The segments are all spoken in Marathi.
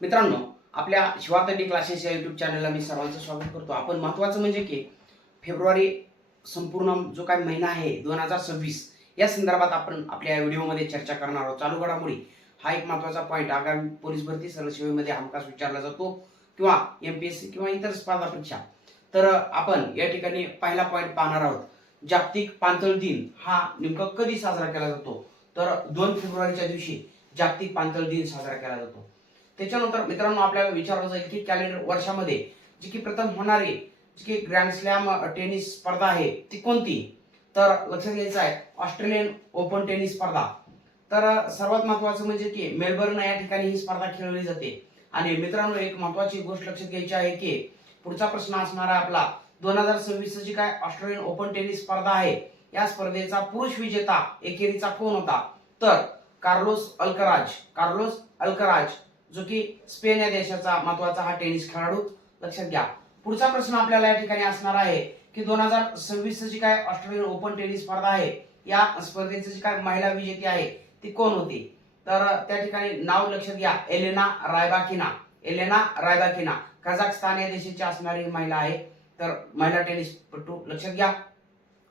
मित्रांनो, आपल्या शिवातंडी क्लासेस या यूट्यूब चॅनलला मी सर्वांचं स्वागत करतो. आपण महत्त्वाचं म्हणजे की फेब्रुवारी संपूर्ण जो काही महिना आहे 2026 या संदर्भात आपण आपल्या व्हिडिओमध्ये चर्चा करणार आहोत. चालू घडामोडी हा एक महत्त्वाचा पॉईंट आगामी पोलीस भरती सरळ सेवेमध्ये हमखास विचारला जातो किंवा एमपीएससी किंवा इतर स्पर्धा परीक्षा. तर आपण या ठिकाणी पहिला पॉईंट पाहणार आहोत. जागतिक पाणथळ दिन हा नेमका कधी साजरा केला जातो? तर 2 फेब्रुवारीच्या दिवशी जागतिक पाणथळ दिन साजरा केला जातो. त्याच्यानंतर मित्रांनो आपल्याला विचारलं जाईल की कॅलेंडर वर्षामध्ये जी की प्रथम होणारी जी की ग्रँड स्लॅम टेनिस स्पर्धा आहे ती कोणती? तर लक्षात घ्यायचं आहे ऑस्ट्रेलियन ओपन टेनिस स्पर्धा. तर सर्वात महत्त्वाचं म्हणजे की मेलबर्न या ठिकाणी ही स्पर्धा खेळवली जाते. आणि मित्रांनो एक महत्त्वाची गोष्ट लक्षात घ्यायची आहे की पुढचा प्रश्न असणार आहे आपला 2026 जी काय ऑस्ट्रेलियन ओपन टेनिस स्पर्धा आहे या स्पर्धेचा पुरुष विजेता एकेरीचा कोण होता? तर कार्लोस अल्कराज जो की स्पेन या देशाचा महत्वाचा हा टेनिस खेळाडू. लक्षात घ्या. पुढचा प्रश्न आपल्याला या ठिकाणी असणार आहे की 2026 ची काय ऑस्ट्रेलियन ओपन टेनिस स्पर्धा आहे या स्पर्धेची जी काय महिला विजेती आहे ती कोण होती? तर त्या ठिकाणी नाव लक्षात घ्या, एलेना रायबाकिना कझाकस्तान या देशाची असणारी महिला आहे. तर महिला टेनिसपटू लक्षात घ्या.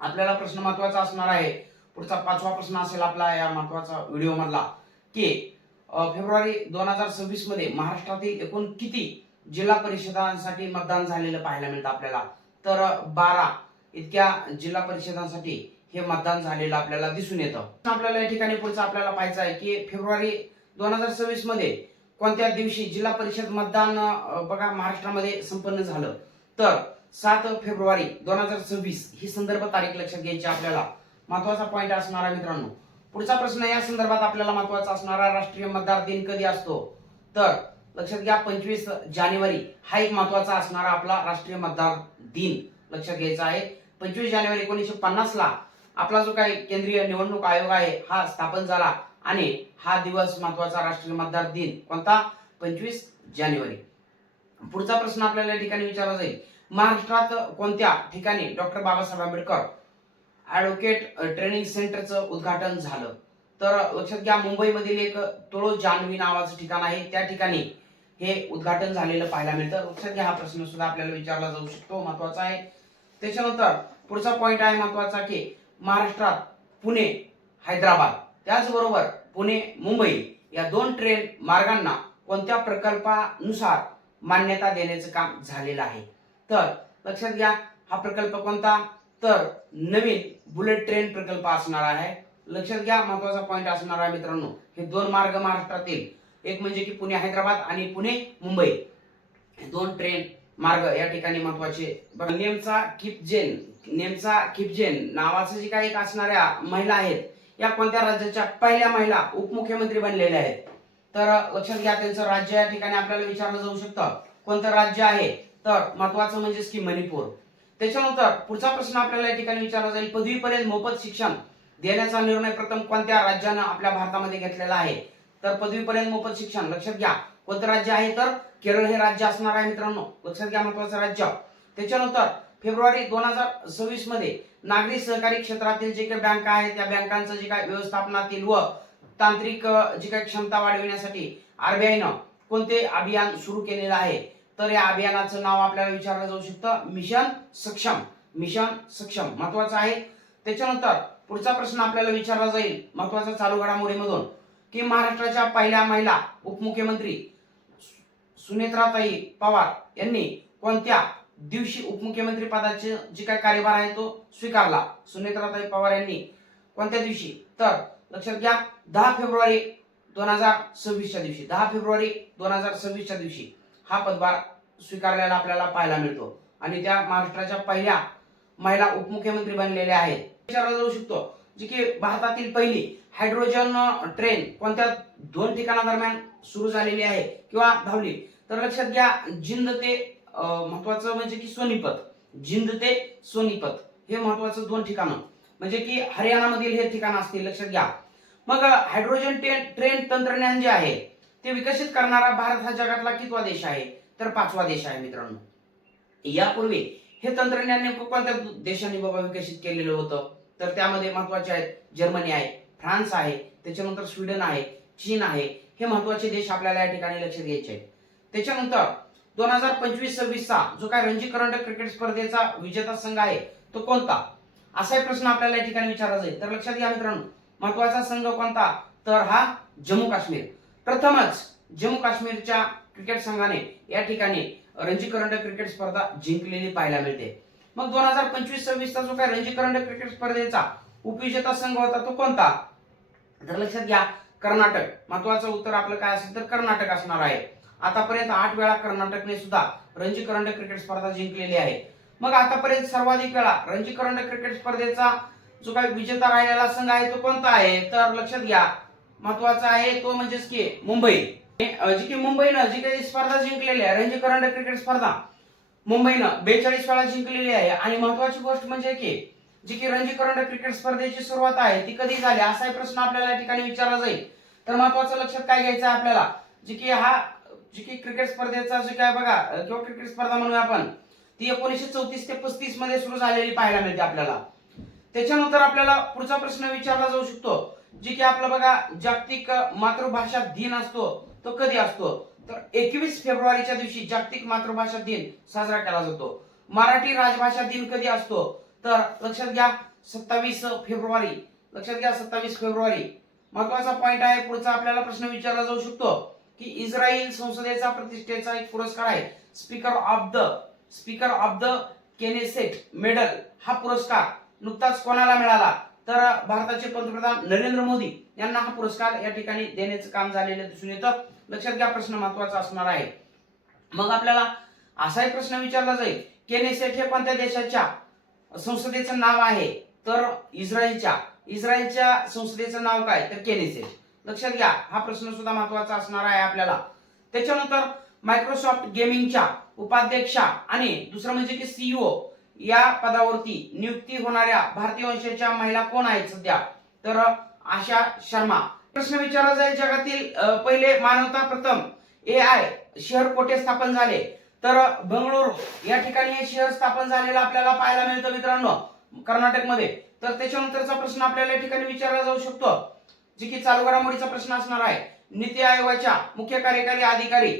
आपल्याला प्रश्न महत्वाचा असणार आहे. पुढचा 5वा प्रश्न असेल आपला या महत्वाचा व्हिडिओ मधला की फेब्रुवारी 2026 मध्ये महाराष्ट्रातील एकूण किती जिल्हा परिषदांसाठी मतदान झालेलं पाहायला मिळतं आपल्याला? तर 12 इतक्या जिल्हा परिषदांसाठी हे मतदान झालेलं आपल्याला दिसून येतं. आपल्याला या ठिकाणी पुढचं आपल्याला पाहायचं आहे की फेब्रुवारी 2026 मध्ये कोणत्या दिवशी जिल्हा परिषद मतदान बघा महाराष्ट्रामध्ये संपन्न झालं? तर 7 फेब्रुवारी 2026 ही संदर्भ तारीख लक्षात घ्यायची आपल्याला. महत्वाचा पॉइंट असणार आहे मित्रांनो. पुढचा प्रश्न या संदर्भात आपल्याला महत्वाचा असणारा राष्ट्रीय मतदार दिन कधी असतो? तर लक्षात घ्या 25 जानेवारी हा एक महत्वाचा असणारा आपला राष्ट्रीय मतदार दिन लक्षात घ्यायचा आहे. 25 जानेवारी 1950 ला आपला जो काही केंद्रीय निवडणूक आयोग आहे हा स्थापन झाला आणि हा दिवस महत्वाचा राष्ट्रीय मतदार दिन कोणता? 25 जानेवारी. पुढचा प्रश्न आपल्याला या ठिकाणी विचारला जाईल. महाराष्ट्रात कोणत्या ठिकाणी doctor Babasaheb Ambedkar advocate training सेंटरचं उद्घाटन झालं? तर लक्षात घ्या मुंबईमधील एक तोळो जानवी नावाचं ठिकाण आहे त्या ठिकाणी हे उद्घाटन झालेलं पाहायला मिळतं. लक्षात घ्या हा प्रश्न सुद्धा आपल्याला विचारला जाऊ शकतो, महत्वाचा आहे. त्याच्यानंतर पुढचा पॉइंट आहे महत्वाचा की महाराष्ट्रात पुणे हैदराबाद त्याचबरोबर पुणे मुंबई या 2 ट्रेन मार्गांना कोणत्या प्रकल्पानुसार मान्यता देण्याचं काम झालेलं आहे? तर लक्षात घ्या हा प्रकल्प कोणता? तर नवीन बुलेट ट्रेन प्रकल्प असणार आहे. लक्षात घ्या महत्वाचा पॉइंट असणार आहे मित्रांनो. हे 2 मार्ग महाराष्ट्रातील एक म्हणजे की पुणे हैदराबाद आणि पुणे मुंबई 2 ट्रेन मार्ग या ठिकाणी महत्वाचे. नेमचा किपजेन नावाचं जे काही एक असणाऱ्या महिला आहेत या कोणत्या राज्याच्या पहिल्या महिला उपमुख्यमंत्री बनलेल्या आहेत? तर लक्षात घ्या त्यांचं राज्य या ठिकाणी आपल्याला विचारलं जाऊ शकतं. कोणतं राज्य आहे? तर महत्वाचं म्हणजे की मणिपूर. त्याच्यानंतर पुढचा प्रश्न आपल्याला या ठिकाणी विचारला जाईल. पदवीपर्यंत मोफत शिक्षण देण्याचा निर्णय प्रथम कोणत्या राज्यानं आपल्या भारतामध्ये घेतलेला आहे? तर पदवीपर्यंत मोफत शिक्षण लक्षात घ्या कोणतं राज्य आहे? तर केरळ हे राज्य असणार आहे मित्रांनो. लक्षात घ्या महत्वाचं राज्य. त्याच्यानंतर फेब्रुवारी 2026 मध्ये नागरी सहकारी क्षेत्रातील जे काही बँका आहेत त्या बँकांचं जे काही व्यवस्थापनातील व तांत्रिक जी काही क्षमता वाढविण्यासाठी आरबीआयनं कोणते अभियान सुरू केलेलं आहे? तर या अभियानाचं नाव आपल्याला विचारलं जाऊ शकतं मिशन सक्षम महत्वाचं आहे. त्याच्यानंतर पुढचा प्रश्न आपल्याला विचारला जाईल महत्वाचा चालू घडामोडीमधून की महाराष्ट्राच्या पहिल्या महिला उपमुख्यमंत्री सुनेत्राताई पवार यांनी कोणत्या दिवशी उपमुख्यमंत्री पदाचे जे काही कार्यभार आहे तो स्वीकारला? सुनेत्राताई पवार यांनी कोणत्या दिवशी? तर लक्षात घ्या 10 फेब्रुवारी 2026च्या दिवशी 10 फेब्रुवारी 2026च्या दिवशी हा पदभार स्वीकारलेला आपल्याला पाहायला मिळतो आणि त्या महाराष्ट्राच्या पहिल्या महिला उपमुख्यमंत्री बनलेल्या आहेत. विचारला जाऊ शकतो जी की भारतातील पहिली हायड्रोजन ट्रेन कोणत्या 2 ठिकाणादरम्यान सुरू झालेली आहे किंवा धावली? तर लक्षात घ्या जिंद ते महत्वाचं म्हणजे की जिंद ते सोनीपत हे महत्वाचं 2 ठिकाणं म्हणजे की हरियाणामधील हे ठिकाण असतील. लक्षात घ्या. मग हायड्रोजन ट्रेन तंत्रज्ञान जे आहे ते विकसित करणारा भारत हा जगातला कितवा देश आहे? तर 5वा देश आहे मित्रांनो. यापूर्वी हे तंत्रज्ञान नेमकं कोणत्या देशांनी बाबा विकसित केलेलं होतं? तर त्यामध्ये महत्वाचे आहेत जर्मनी आहे, फ्रान्स आहे, त्याच्यानंतर स्वीडन आहे, चीन आहे. हे महत्वाचे देश आपल्याला या ठिकाणी लक्षात घ्यायचे आहेत. त्याच्यानंतर 2025-26 चा जो काय रणजी करंडक क्रिकेट स्पर्धेचा विजेता संघ आहे तो कोणता, असाही प्रश्न आपल्याला या ठिकाणी विचारला जाईल. तर लक्षात घ्या मित्रांनो, महत्वाचा संघ कोणता, तर हा जम्मू काश्मीर. प्रथमच जम्मू काश्मीरच्या क्रिकेट संघाने या ठिकाणी रणजी करंडक क्रिकेट स्पर्धा जिंकलेली पाहायला मिळते. मग 2025-26 चा जो काय रणजी करंडक क्रिकेट स्पर्धेचा उपविजेता संघ होता तो कोणता, तर लक्षात घ्या कर्नाटक. महत्वाचं उत्तर आपलं काय असेल तर कर्नाटक असणार आहे. आतापर्यंत 8 वेळा कर्नाटकने सुद्धा रणजी करंडक क्रिकेट स्पर्धा जिंकलेली आहे. मग आतापर्यंत सर्वाधिक वेळा रणजी करंडक क्रिकेट स्पर्धेचा जो काही विजेता राहिलेला संघ आहे तो कोणता आहे, तर लक्षात घ्या महत्वाचा आहे तो म्हणजेच की मुंबई. जी की मुंबईनं जी काही स्पर्धा जिंकलेली आहे रणजी करंडक क्रिकेट स्पर्धा मुंबईनं 42 वेळा जिंकलेली आहे. आणि महत्वाची गोष्ट म्हणजे की जी की रणजी करंडक क्रिकेट स्पर्धेची सुरुवात आहे ती कधी झाली, असा प्रश्न आपल्याला या ठिकाणी विचारला जाईल. तर महत्वाचं लक्षात काय घ्यायचं आहे आपल्याला, जी की क्रिकेट स्पर्धेचा जे काय बघा किंवा क्रिकेट स्पर्धा म्हणूया आपण, ती 1934 ते 35 मध्ये सुरू झालेली पाहायला मिळते आपल्याला. त्याच्यानंतर आपल्याला पुढचा प्रश्न विचारला जाऊ शकतो, जी की आपला बघा जागतिक मातृभाषा दिन असतो तो कधी असतो, तर 21 फेब्रुवारीच्या दिवशी जागतिक मातृभाषा दिन साजरा केला जातो. मराठी राजभाषा दिन कधी असतो, तर लक्षात घ्या 27 फेब्रुवारी. लक्षात घ्या 27 फेब्रुवारी. महत्वाचा पॉइंट आहे. पुढचा आपल्याला प्रश्न विचारला जाऊ शकतो की इस्रायल संसदेचा प्रतिष्ठेचा एक पुरस्कार आहे स्पीकर ऑफ द केनेसेट मेडल. हा पुरस्कार नुकताच कोणाला मिळाला, तर भारताचे पंतप्रधान नरेंद्र मोदी यांना हा पुरस्कार या ठिकाणी देण्याचं काम झालेलं दिसून येतं. लक्षात घ्या प्रश्न महत्वाचा असणार आहे. मग आपल्याला असाही प्रश्न विचारला जाईल, केनेसेट हे कोणत्या देशाच्या संसदेचं नाव आहे, तर इस्रायलच्या संसदेचं नाव काय, तर केनेसेट. लक्षात घ्या हा प्रश्न सुद्धा महत्वाचा असणार आहे आपल्याला. त्याच्यानंतर मायक्रोसॉफ्ट गेमिंगच्या उपाध्यक्षा आणि दुसरं म्हणजे की सीईओ या पदावरती नियुक्ती होणाऱ्या भारतीय वंशाच्या महिला कोण आहेत सध्या, तर आशा शर्मा. प्रश्न विचारला जाईल जगातील पहिले मानवता प्रथम AI शहर कोठे स्थापन झाले, तर बंगळुरू या ठिकाणी हे शहर स्थापन झालेलं आपल्याला पाहायला मिळतं मित्रांनो, कर्नाटकमध्ये. तर त्याच्यानंतरचा प्रश्न आपल्याला या ठिकाणी विचारला जाऊ शकतो, जी की चालू घडामोडीचा प्रश्न असणार आहे. नीती आयोगाच्या मुख्य कार्यकारी अधिकारी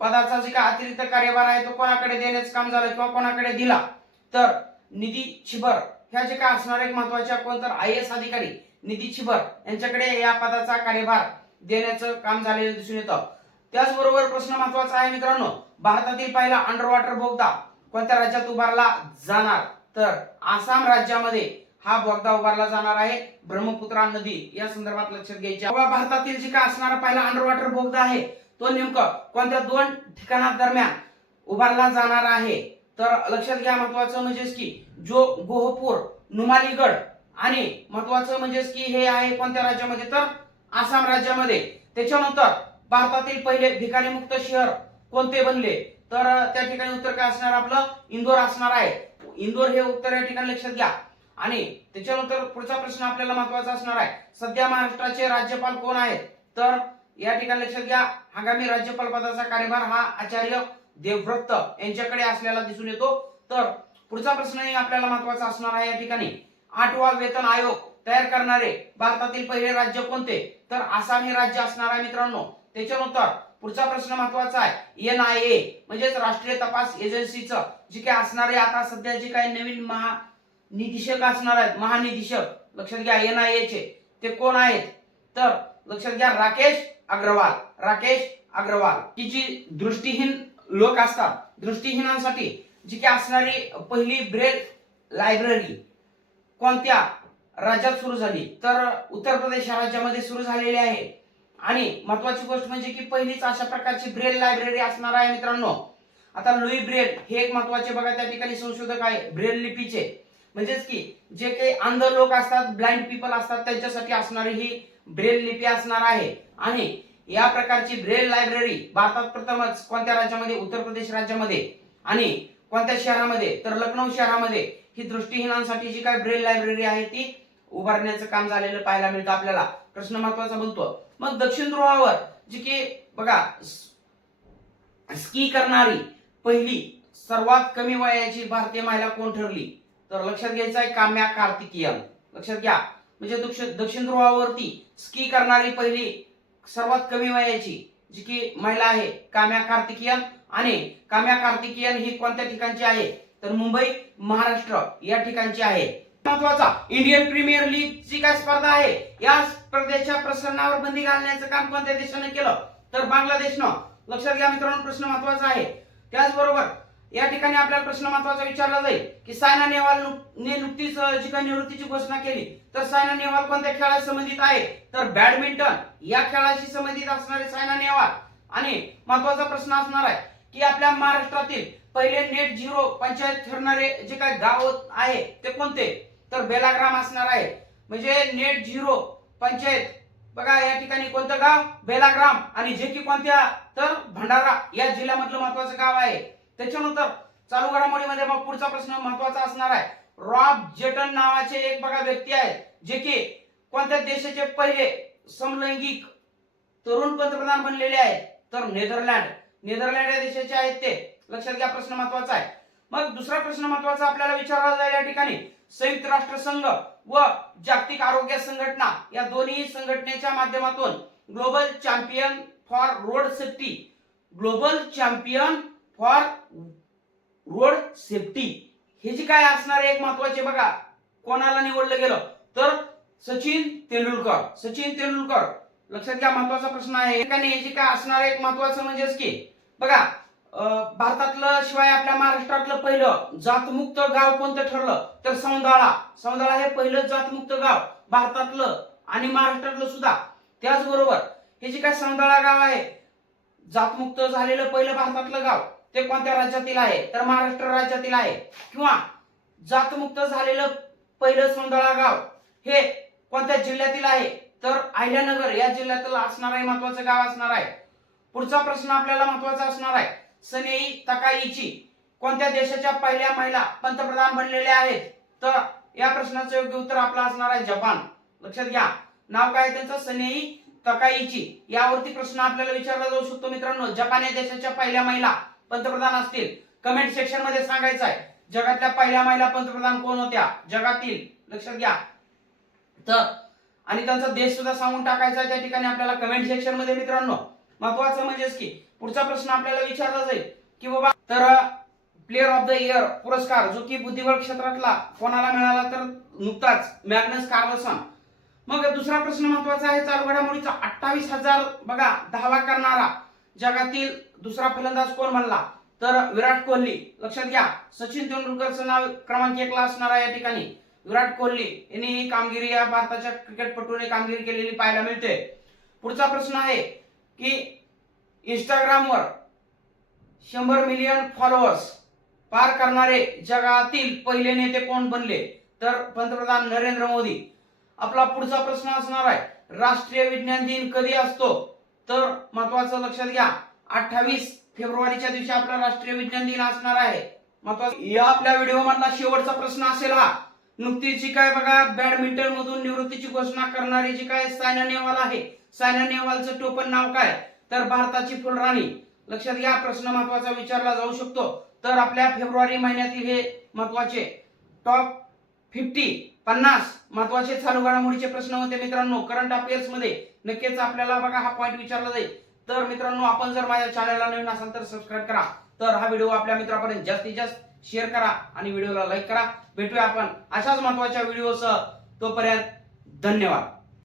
पदाचा जे काय अतिरिक्त कार्यभार आहे तो कोणाकडे देण्याचं काम झालं किंवा कोणाकडे दिला, तर निधी छिबर ह्या जे काय असणार एक महत्वाच्या कोण, तर IAS अधिकारी निधी छिबर यांच्याकडे या पदाचा कार्यभार देण्याचं काम झालेलं दिसून येतं. त्याचबरोबर प्रश्न महत्वाचा आहे मित्रांनो, भारतातील पहिला अंडर वॉटर बोगदा कोणत्या राज्यात उभारला जाणार, तर आसाम राज्यामध्ये हा बोगदा उभारला जाणार आहे ब्रह्मपुत्रा नदी या संदर्भात लक्षात घ्यायचे. भारतातील जे काय असणारा पहिला अंडर वॉटर बोगदा आहे तो नेमकं कोणत्या 2 ठिकाणांदरम्यान उभारला जाणार आहे, तर लक्षात घ्या महत्वाचं म्हणजेच की जो गोहपूर नुमालीगड आणि महत्वाचं म्हणजेच की हे आहे कोणत्या राज्यामध्ये, तर आसाम राज्यामध्ये. त्याच्यानंतर भारतातील पहिले भिकारी मुक्त शहर कोणते बनले, तर त्या ठिकाणी उत्तर काय असणार आपलं इंदोर असणार आहे. इंदोर हे उत्तर या ठिकाणी लक्षात घ्या. आणि त्याच्यानंतर पुढचा प्रश्न आपल्याला महत्वाचा असणार आहे, सध्या महाराष्ट्राचे राज्यपाल कोण आहेत, तर या ठिकाणी लक्षात घ्या हंगामी राज्यपाल पदाचा कार्यभार हा आचार्य देवव्रत यांच्याकडे असलेला दिसून येतो. तर पुढचा प्रश्नही आपल्याला महत्वाचा असणार आहे या ठिकाणी, 8वा वेतन आयोग तयार करणारे भारतातील पहिले राज्य कोणते, तर आसाम हे राज्य असणार आहे मित्रांनो. त्याच्यानंतर पुढचा प्रश्न महत्वाचा आहे, NIA म्हणजेच राष्ट्रीय तपास एजन्सीचं जे काय असणार आहे आता सध्या जे काही नवीन महानिदेशक असणार आहेत, महानिदेशक लक्षात घ्या NIA चे ते कोण आहेत, तर लक्षात घ्या राकेश अग्रवाल. की जी दृष्टीहीन लोक असतात, दृष्टीहीनांसाठी जी काय असणारी पहिली ब्रेल लायब्ररी कोणत्या राज्यात सुरू झाली, तर उत्तर प्रदेश राज्यामध्ये सुरू झालेली आहे. आणि महत्वाची गोष्ट म्हणजे की पहिलीच अशा प्रकारची ब्रेल लायब्ररी असणार आहे मित्रांनो. आता लुई ब्रेल हे एक महत्वाचे बघा त्या ठिकाणी संशोधक आहे ब्रेल लिपीचे, म्हणजेच की जे काही अंध लोक असतात, ब्लाइंड पीपल असतात त्यांच्यासाठी असणारी ही ब्रेल लिपी असणार आहे. आणि या प्रकारची ब्रेल लायब्ररी भारतात प्रथमच कोणत्या राज्यामध्ये, उत्तर प्रदेश राज्यामध्ये. आणि कोणत्या शहरामध्ये, तर लखनौ शहरामध्ये ही दृष्टीहीनांसाठी जी काय ब्रेल लायब्ररी आहे ती उभारण्याचं काम झालेलं पाहायला मिळतं आपल्याला. प्रश्न महत्वाचा बनतो. मग दक्षिण ध्रुवावर जी की बघा स्की करणारी पहिली सर्वात कमी वयाची भारतीय महिला कोण ठरली, तर लक्षात घ्यायचं आहे काम्या कार्तिकेयन. लक्षात घ्या म्हणजे दक्षिण ध्रुवावरती स्की करणारी पहिली सर्वात कमी वयाची जी की महिला आहे काम्या कार्तिकेयन, आणि काम्या कार्तिकेयन ही कोणत्या ठिकाणची आहे तर मुंबई महाराष्ट्र या ठिकाणची आहे. महत्वाचा इंडियन प्रीमियर लीग ची काय स्पर्धा आहे या स्पर्धेच्या प्रसारणावर बंदी घालण्याचं काम कोणत्या देशाने केलं तर बांगलादेशनं. लक्षात घ्या मित्रांनो, प्रश्न महत्वाचा आहे. त्याचबरोबर या ठिकाणी आपल्याला प्रश्न महत्वाचा विचारला जाईल की सायना नेहवाल ने नुकतीच जी काही निवृत्तीची घोषणा केली तर सायना नेहवाल कोणत्या खेळाशी संबंधित आहे तर बॅडमिंटन या खेळाशी संबंधित असणारे सायना नेहवाल. आणि महत्वाचा प्रश्न असणार आहे की आपल्या महाराष्ट्रातील पहिले नेट झिरो पंचायत ठरणारे जे काही गाव आहे ते कोणते तर बेलाग्राम असणार आहे. म्हणजे नेट झिरो पंचायत बघा या ठिकाणी कोणतं गाव बेलाग्राम, आणि जे की कोणत्या तर भंडारा या जिल्ह्यामधलं महत्वाचं गाव आहे. त्याच्यानंतर चालू घडामोडीमध्ये मग पुढचा प्रश्न महत्वाचा असणार आहे. रॉब जेटन नावाचे एक बघा व्यक्ती आहेत जे की कोणत्या देशाचे पहिले समलैंगिक तरुण पंतप्रधान बनलेले आहेत तर नेदरलँड या देशाचे आहेत ते. लक्षात घ्या, प्रश्न महत्वाचा आहे. मग दुसरा प्रश्न महत्वाचा आपल्याला विचारला जाईल या ठिकाणी संयुक्त राष्ट्र संघ व जागतिक आरोग्य संघटना या दोन्ही संघटनेच्या माध्यमातून global champion for road safety हे जे काय असणार एक महत्वाचे बघा कोणाला निवडलं गेलं तर सचिन तेंडुलकर. लक्षात घ्या, महत्वाचा प्रश्न आहे. हे जे काय असणार एक महत्वाचं म्हणजेच की बघा भारतातलं शिवाय आपल्या महाराष्ट्रातलं पहिलं जातमुक्त गाव कोणतं ठरलं तर सौंदाळा हे पहिलं जातमुक्त गाव भारतातलं आणि महाराष्ट्रातलं सुद्धा. त्याचबरोबर हे जे काय सौंदाळा गाव आहे जातमुक्त झालेलं पहिलं भारतातलं गाव ते कोणत्या राज्यातील आहे तर महाराष्ट्र राज्यातील आहे. किंवा जातमुक्त झालेलं पहिलं सौंदाळा गाव हे कोणत्या जिल्ह्यातील आहे तर अहिल्यानगर या जिल्ह्यातील असणार आहे महत्वाचं गाव असणार आहे. पुढचा प्रश्न आपल्याला महत्वाचा असणार आहे. सनेई तकाईची कोणत्या देशाच्या पहिल्या महिला पंतप्रधान बनलेल्या आहेत तर या प्रश्नाचं योग्य उत्तर आपलं असणार आहे जपान. लक्षात घ्या, नाव काय त्यांचं सनेई तकाईची. यावरती प्रश्न आपल्याला विचारला जाऊ शकतो मित्रांनो. जपान या देशाच्या पहिल्या महिला पंतप्रधान असतील. कमेंट सेक्शन मध्ये सांगायचं आहे जगातल्या पहिल्या महिला पंतप्रधान कोण होत्या जगातील. लक्षात घ्या तर आणि त्यांचा देश सुद्धा सांगून टाकायचा त्या ठिकाणी आपल्याला कमेंट सेक्शन मध्ये मित्रांनो. महत्वाचं म्हणजेच की पुढचा प्रश्न आपल्याला विचारला जाईल की बाबा तर प्लेयर ऑफ द इयर पुरस्कार जो की बुद्धिबळ क्षेत्रातला कोणाला मिळाला तर नुकताच मॅग्नस कार्लसन. मग दुसरा प्रश्न महत्वाचा आहे चालू घडामोडीचा. 28,000 बघा धावा करणारा जगातील दुसरा फलंदाज कोण बनला तर विराट कोहली. लक्षात घ्या, सचिन तेंडुलकरचं नाव क्रमांक 1 ला असणार आहे या ठिकाणी. विराट कोहली यांनी ही कामगिरी या भारताच्या क्रिकेटपटूने कामगिरी केलेली पाहायला मिळते. पुढचा प्रश्न आहे की इंस्टाग्रामवर 100 मिलियन फॉलोअर्स पार करणारे जगातील पहिले नेते कोण बनले तर पंतप्रधान नरेंद्र मोदी. आपला पुढचा प्रश्न असणार आहे राष्ट्रीय विज्ञान दिन कधी असतो तर महत्वाचं लक्षात घ्या 28 फेब्रुवारीच्या दिवशी आपला राष्ट्रीय विज्ञान दिन असणार आहे. महत्वाचं या आपल्या व्हिडिओ मधला शेवटचा प्रश्न असेल हा. नुकतीच जी काय बघा बॅडमिंटन मधून निवृत्तीची घोषणा करणारी जी काय सायना नेहवाल आहे, सायना नेहवालचं टोपण नाव काय तर भारताची फुलराणी. लक्षात घ्या, प्रश्न महत्वाचा विचारला जाऊ शकतो. तर आपल्या फेब्रुवारी महिन्यातील हे महत्वाचे टॉप 50 महत्वाचे चालू घडामोडीचे प्रश्न होते मित्रांनो. करंट अफेअर्स मध्ये नक्कीच आपल्याला बघा हा पॉइंट विचारला जाईल. तर मित्रांनो आपण जर माझ्या चॅनलला नवीन असाल तर सबस्क्राईब करा. तर हा व्हिडिओ आपल्या मित्रांपर्यंत जास्तीत जास्त शेअर करा आणि व्हिडिओला लाईक करा. भेटूया आपण अशाच महत्वाच्या व्हिडिओसह. तोपर्यंत धन्यवाद.